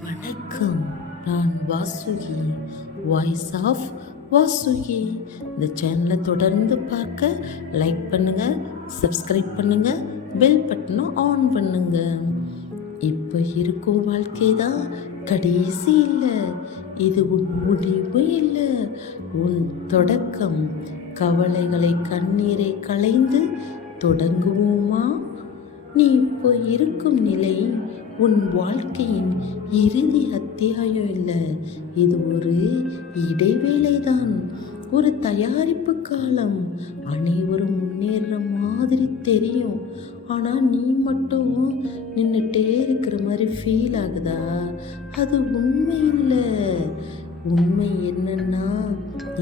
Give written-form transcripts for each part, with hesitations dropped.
வணக்கம், நான் Vasuki, voice of Vasuki. இந்த சேனலை தொடர்ந்து பார்க்க லைக் பண்ணுங்க, சப்ஸ்கிரைப் பண்ணுங்க, பெல் பட்டனும் ஆன் பண்ணுங்க. இப்போ இருக்கும் வாழ்க்கை தான் கடைசி இல்லை, இது உன் முடிவு இல்லை, உன் தொடக்கம். கவலைகளை கண்ணீரை களைந்து தொடங்குவோமா? நீ இப்போ இருக்கும் நிலை உன் வாழ்க்கையின் இறுதி அத்தியாயம் இல்லை, இது ஒரு இடைவேளை தான், ஒரு தயாரிப்பு காலம். அனைவரும் முன்னேற மாதிரி தெரியும், ஆனால் நீ மட்டும் நின்றுட்டே இருக்கிற மாதிரி ஃபீல் ஆகுதா? அது உண்மை இல்லை. உண்மை என்னன்னா,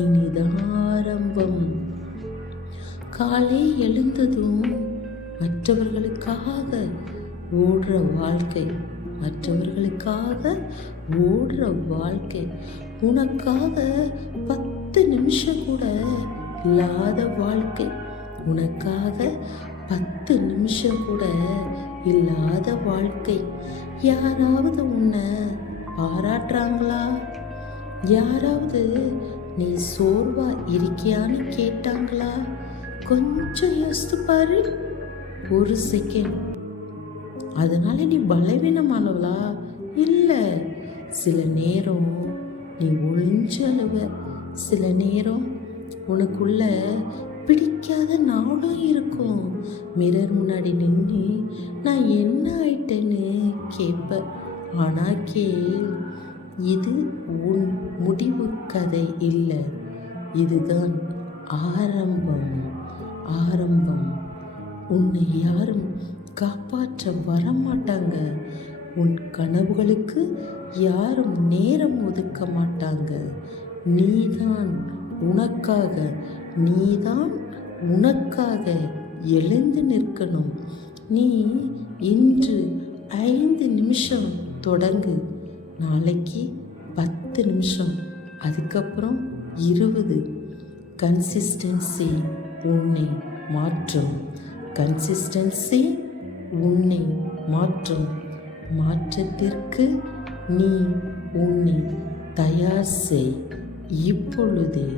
இனிதான் ஆரம்பம். காலை எழுந்ததும் மற்றவர்களுக்காக ஓடுற வாழ்க்கை, மற்றவர்களுக்காக ஓடுற வாழ்க்கை, உனக்காக 10 நிமிஷம் கூட இல்லாத வாழ்க்கை, உனக்காக 10 நிமிஷம் கூட இல்லாத வாழ்க்கை. யாராவது உன்னை பாராட்டுறாங்களா? யாராவது நீ சோர்வா இருக்கியான்னு கேட்டாங்களா? கொஞ்சம் யோசித்து பாரு, ஒரு செகண்ட். அதனால நீ பலவீனமானவளா? இல்லை. சில நேரம் நீ ஒளிஞ்சு அழுவ, சில நேரம் உனக்குள்ள பிடிக்காத நாடும் இருக்கும். மிரர் முன்னாடி நின்று நான் என்ன ஆயிட்டேன்னு கேட்ப. ஆனால் இது உன் முடிவு கதை இல்லை, இதுதான் ஆரம்பம். ஆரம்பம். உன்னை யாரும் காப்பாற்ற வரமாட்டாங்க, உன் கனவுகளுக்கு யாரும் நேரம் ஒதுக்க மாட்டாங்க. நீதான் உனக்காக, நீதான் உனக்காக எழுந்து நிற்கணும். நீ இன்று 5 நிமிஷம் தொடங்கு, நாளைக்கு 10 நிமிஷம், அதுக்கப்புறம் 20. கன்சிஸ்டன்சி உன்னை மாற்றும். கன்சிஸ்டன்சி உன்னை மாற்றும். மாற்றத்திற்கு நீ உன்னை தயார் செய் இப்பொழுதே.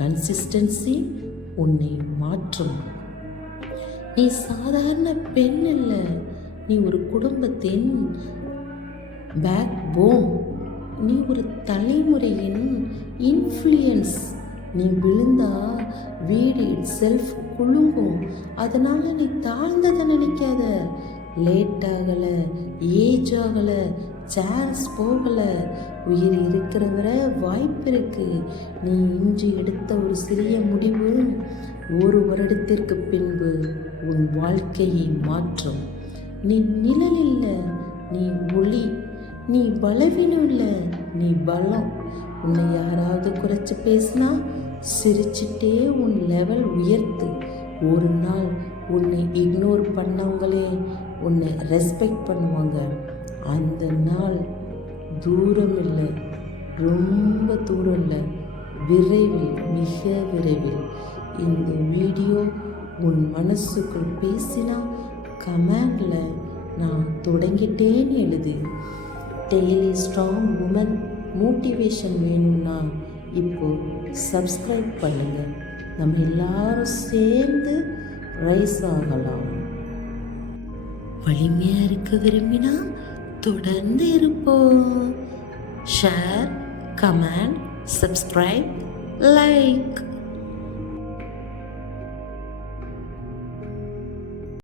கன்சிஸ்டன்சி உன்னை மாற்றும். நீ சாதாரண பெண் இல்லை, நீ ஒரு குடும்பத்தின் பேக் போன். நீ ஒரு தலைமுறையின் இன்ஃப்ளூயன்ஸ். நீ விழுந்தா வீடு இட் செல்ஃப் குலுங்கும். அதனால் நீ தாழ்ந்ததை நினைக்காத. லேட் ஆகலை, ஏஜ் ஆகலை, சான்ஸ் போகலை, உயிர் இருக்கிற வரை வாய்ப்பு இருக்கு. நீ இன்று எடுத்த ஒரு சிறிய முடிவு 1 வருடத்திற்கு பின்பு உன் வாழ்க்கையை மாற்றும். நீ நிழல் இல்லை, நீ ஒளி. நீ பலவீனம் இல்லை, நீ பலம். உன்னை யாராவது குறைச்சி பேசினா சிரிச்சிட்டே உன் லெவல் உயர்த்து. ஒரு நாள் உன்னை இக்னோர் பண்ணவங்களே உன்னை ரெஸ்பெக்ட் பண்ணுவாங்க. அந்த நாள் தூரம் இல்லை, ரொம்ப தூரம் இல்லை, விரைவில், மிக விரைவில். இந்த வீடியோ உன் மனசுக்குள் பேசினா கமெண்டில் நான் தொடங்கிட்டேன்னு எழுது. டெய்லி ஸ்ட்ராங் உமன் மோட்டிவேஷன் வேணும்னா இப்போ சப்ஸ்கிரைப் பண்ணுங்கள். நம்ம எல்லாரும் சேர்ந்து ரைஸ் ஆகலாம். வலிமையாக இருக்க விரும்பினா தொடர்ந்து இருப்போம். Share, comment, subscribe, like.